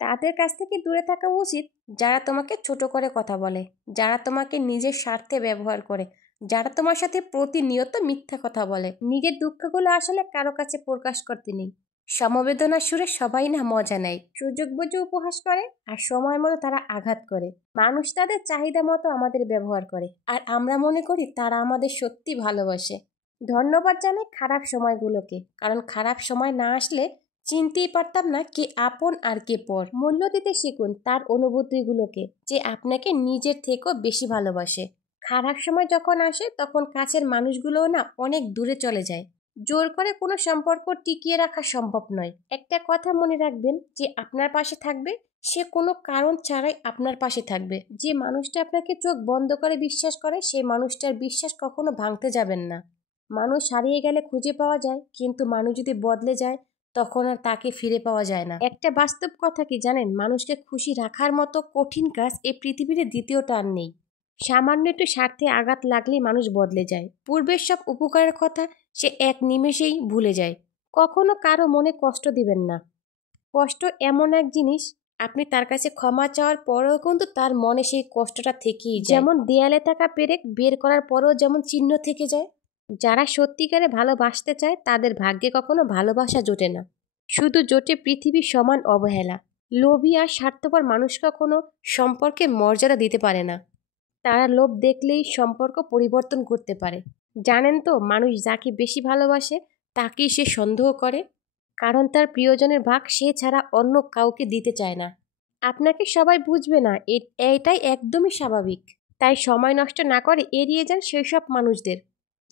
তাদের কাছ থেকে দূরে থাকা উচিত যারা তোমাকে ছোট করে কথা বলে, যারা তোমাকে নিজের স্বার্থে ব্যবহার করে, যারা তোমার সাথে প্রতিনিয়ত মিথ্যা কথা বলে। নিজের দুঃখগুলো আসলে কারো কাছে প্রকাশ করতে নেই। সমবেদনার সুরে সবাই না মজা নেয়, সুযোগ বুঝে উপহাস করে, আর সময় মতো তারা আঘাত করে। মানুষ তাদের চাহিদা মতো আমাদের ব্যবহার করে, আর আমরা মনে করি তারা আমাদের সত্যি ভালোবাসে। ধন্যবাদ জানাই খারাপ সময়গুলোকে, কারণ খারাপ সময় না আসলে চিনতেই পারতাম না কে আপন আর কে পর। মূল্য দিতে শিখুন তার অনুভূতিগুলোকে, যে আপনাকে নিজের থেকেও বেশি ভালোবাসে। খারাপ সময় যখন আসে তখন কাছের মানুষগুলোও না অনেক দূরে চলে যায়। জোর করে কোনো সম্পর্ক টিকিয়ে রাখা সম্ভব নয়। একটা কথা মনে রাখবেন, যে আপনার পাশে থাকবে সে কোনো কারণ ছাড়াই আপনার পাশে থাকবে। যে মানুষটা আপনাকে চোখ বন্ধ করে বিশ্বাস করে, সেই মানুষটার বিশ্বাস কখনো ভাঙতে যাবেন না। মানুষ হারিয়ে গেলে খুঁজে পাওয়া যায়, কিন্তু মানুষ যদি বদলে যায় তখন আর তাকে ফিরে পাওয়া যায় না। একটা বাস্তব কথা কি জানেন, মানুষকে খুশি রাখার মতো কঠিন কাজ এই পৃথিবীতে দ্বিতীয়টা আর নেই। সামান্য একটু স্বার্থে আঘাত লাগলেই মানুষ বদলে যায়। পূর্বের সব উপকারের কথা সে এক নিমেষেই ভুলে যায়। কখনো কারো মনে কষ্ট দিবেন না। কষ্ট এমন এক জিনিস, আপনি তার কাছে ক্ষমা চাওয়ার পরেও কিন্তু তার মনে সেই কষ্টটা থেকেই যায়। যেমন দেয়ালে থাকা পেরেক বের করার পরেও যেমন চিহ্ন থেকে যায়। যারা সত্যিকারে ভালোবাসতে চায় তাদের ভাগ্যে কখনো ভালোবাসা জোটে না, শুধু জোটে পৃথিবীর সমান অবহেলা। লোভী আর স্বার্থপর মানুষ কখনো সম্পর্কে মর্যাদা দিতে পারে না। তারা লোভ দেখলেই সম্পর্ক পরিবর্তন করতে পারে। জানেন তো, মানুষ যাকে বেশি ভালোবাসে তাকেই সে সন্দেহ করে, কারণ তার প্রিয়জনের ভাগ সে ছাড়া অন্য কাউকে দিতে চায় না। আপনাকে সবাই বুঝবে না, এটাই একদমই স্বাভাবিক। তাই সময় নষ্ট না করে এড়িয়ে যান সেই সব মানুষদের,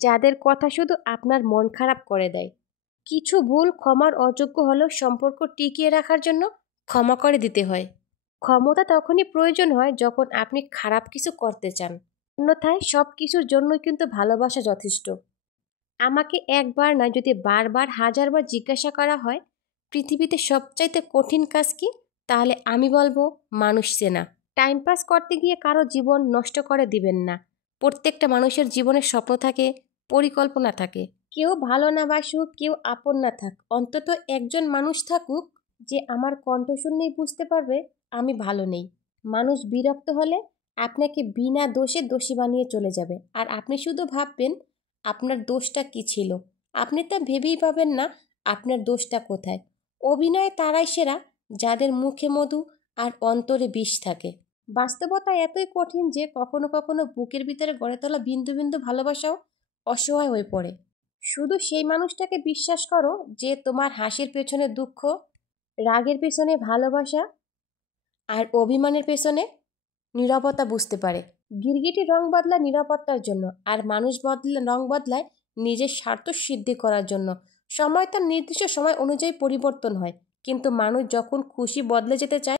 যাদের কথা শুধু আপনার মন খারাপ করে দেয়। কিছু ভুল ক্ষমার অযোগ্য হলেও সম্পর্ক টিকিয়ে রাখার জন্য ক্ষমা করে দিতে হয়। ক্ষমতা তখনই প্রয়োজন হয় যখন আপনি খারাপ কিছু করতে চান, অন্যথায় সব কিছুর জন্যই কিন্তু ভালোবাসা যথেষ্ট। আমাকে একবার না, যদি বারবার হাজারবার জিজ্ঞাসা করা হয় পৃথিবীতে সবচাইতে কঠিন কাজ কি, তাহলে আমি বলবো মানুষ চেনা। টাইম পাস করতে গিয়ে কারো জীবন নষ্ট করে দিবেন না। প্রত্যেকটা মানুষের জীবনের স্বপ্ন থাকে, পরিকল্পনা থাকে। কেউ ভালো না বাসুক, কেউ আপন না থাক, অন্তত একজন মানুষ থাকুক যে আমার কণ্ঠ শুনলেই বুঝতে পারবে আমি ভালো নেই। মানুষ বিরক্ত হলে আপনাকে বিনা দোষে দোষী বানিয়ে চলে যাবে, আর আপনি শুধু ভাববেন আপনার দোষটা কি ছিল। আপনি তা ভেবেই পাবেন না আপনার দোষটা কোথায়। অভিনয় তারাই সেরা যাদের মুখে মধু আর অন্তরে বিষ থাকে। বাস্তবতা এতই কঠিন যে কখনো কখনো বুকের ভিতরে গড়ে তোলা বিন্দু বিন্দু ভালোবাসাও অসহায় হয়ে পড়ে। শুধু সেই মানুষটাকে বিশ্বাস করো যে তোমার হাসির পেছনে দুঃখ, রাগের পেছনে ভালোবাসা, আর অভিমানের পেছনে নীরবতা বুঝতে পারে। গিরগিটি রং বদলায় নিরাপত্তার জন্য, আর মানুষ রং বদলায় নিজের স্বার্থ সিদ্ধি করার জন্য। সময় তার নির্দিষ্ট সময় অনুযায়ী পরিবর্তন হয়, কিন্তু মানুষ যখন খুশি বদলে যেতে চায়